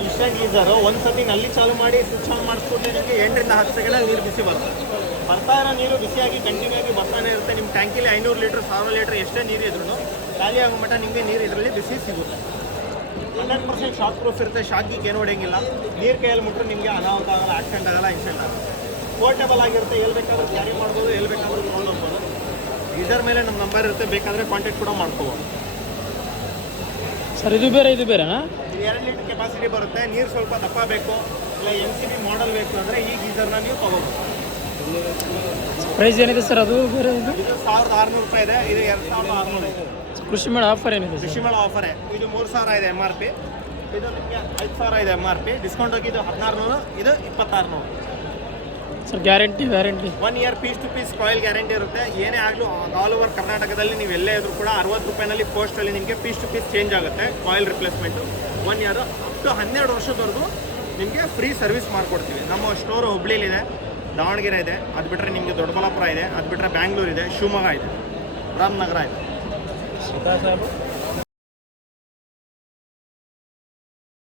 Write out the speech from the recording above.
Instant geyser ಒಂದ್ಸತಿ ನಲ್ಲಿ ಚಾಲು ಮಾಡಿ ಸ್ವಿಚ್ ಆನ್ ಮಾಡಿಸ್ಬಿಟ್ಟು ನಿಮಗೆ 8 ರಿಂದ 10 ಸೆಕೆಂಡಲ್ಲಿ ನೀರು ಬಿಸಿ ಬರುತ್ತೆ. ಬರ್ತಾ ಇರೋ ನೀರು ಬಿಸಿಯಾಗಿ ಕಂಟಿನ್ಯೂ ಆಗಿ ಬರ್ತಾನೆ ಇರುತ್ತೆ. ನಿಮ್ಮ ಟ್ಯಾಂಕಿಲಿ 500 ಲೀಟ್ರ್ 1000 ಲೀಟ್ರ್ ಎಷ್ಟೇ ನೀರು ಇದ್ರೂ ಖಾಲಿ ಆಗೋ ಮಟ್ಟ ನಿಮಗೆ ನೀರು ಇದರಲ್ಲಿ ಬಿಸಿ ಸಿಗುತ್ತೆ. 100% ಶಾಕ್ ಪ್ರೂಫ್ ಇರುತ್ತೆ. ಶಾಕಿಗೆ ಏನು ಹೊಡೆಯಂಗಿಲ್ಲ. ನೀರು ಕೈಯಲ್ಲಿ ಮುಟ್ಟರೆ ನಿಮಗೆ ಅನಾಹುತ ಆಗಲ್ಲ, ಆಕ್ಸಿಡೆಂಟ್ ಆಗಲ್ಲ, ಇನ್ಸಿಡೆಂಟ್ ಆಗಲ್ಲ. ಪೋರ್ಟೇಬಲ್ ಆಗಿರುತ್ತೆ. ಎಲ್ಲಿ ಬೇಕಾದ್ರೂ ಕ್ಯಾರಿ ಮಾಡ್ಬೋದು, ಎಲ್ಲಿ ಬೇಕಾದ್ರೂ ತೊಗೊಂಡು ಹೋಗ್ಬೋದು. ಗೀಸರ್ ಮೇಲೆ ನಮ್ಮ ನಂಬರ್ ಇರುತ್ತೆ, ಬೇಕಾದರೆ ಕಾಂಟ್ಯಾಕ್ಟ್ ಕೂಡ ಮಾಡ್ಕೋಬೋದು. ಸರ್ ಇದು ಬೇರೆ ಇದು ಬೇರೆನಾ? 2 ಲೀಟರ್ ಕೆಪಾಸಿಟಿ ಬರುತ್ತೆ. ನೀರು ಸ್ವಲ್ಪ ದಪ್ಪ ಬೇಕು ಇಲ್ಲ MCB ಮಾಡಲ್ ಬೇಕು ಅಂದರೆ ಈ ಗೀಸರ್ನ ನೀವು ತೊಗೋಬೋದು. ಪ್ರೈಸ್ ಏನಿದೆ ಸರ್ ಅದು ಬೇರೆ? ಇದು 1600 ರೂಪಾಯಿ ಇದೆ, ಇದು 2600 ಇದೆ. ಕೃಷಿ ಮೇಳ ಆಫರ್ ಏನಿದೆ? ಕೃಷಿ ಮೇಳ ಆಫರೇ. ಇದು 3000 ಇದೆ MRP, ಇದು ನಿಮಗೆ 5000 ಇದೆ MRP. ಡಿಸ್ಕೌಂಟ್ ಹೋಗಿ ಇದು 1600, ಇದು 2600. Sir guarantee warranty 1 year piece to piece coil guarantee ಇರುತ್ತೆ. ಏನೇ ಆಗಲೂ ಆಲ್ ಓವರ್ ಕರ್ನಾಟಕದಲ್ಲಿ ನೀವು ಎಲ್ಲೇ ಇದ್ರೂ ಕೂಡ 60 ರೂಪಾಯಿನಲ್ಲಿ ಪೋಸ್ಟಲ್ಲಿ ನಿಮಗೆ ಪೀಸ್ ಟು ಪೀಸ್ ಚೇಂಜ್ ಆಗುತ್ತೆ coil replacement. 1 year up to 12 ವರ್ಷದವರೆಗೂ ನಿಮಗೆ ಫ್ರೀ ಸರ್ವಿಸ್ ಮಾಡಿಕೊಡ್ತೀವಿ. ನಮ್ಮ ಸ್ಟೋರು ಹುಬ್ಳಿಲಿದೆ, ದಾವಣಗೆರೆ ಇದೆ, ಅದು ಬಿಟ್ಟರೆ ನಿಮಗೆ ದೊಡ್ಡಬಳ್ಳಾಪುರ ಇದೆ, ಅದು ಬಿಟ್ಟರೆ ಬ್ಯಾಂಗ್ಳೂರು ಇದೆ, ಶಿವಮೊಗ್ಗ ಇದೆ, ರಾಮನಗರ ಇದೆ.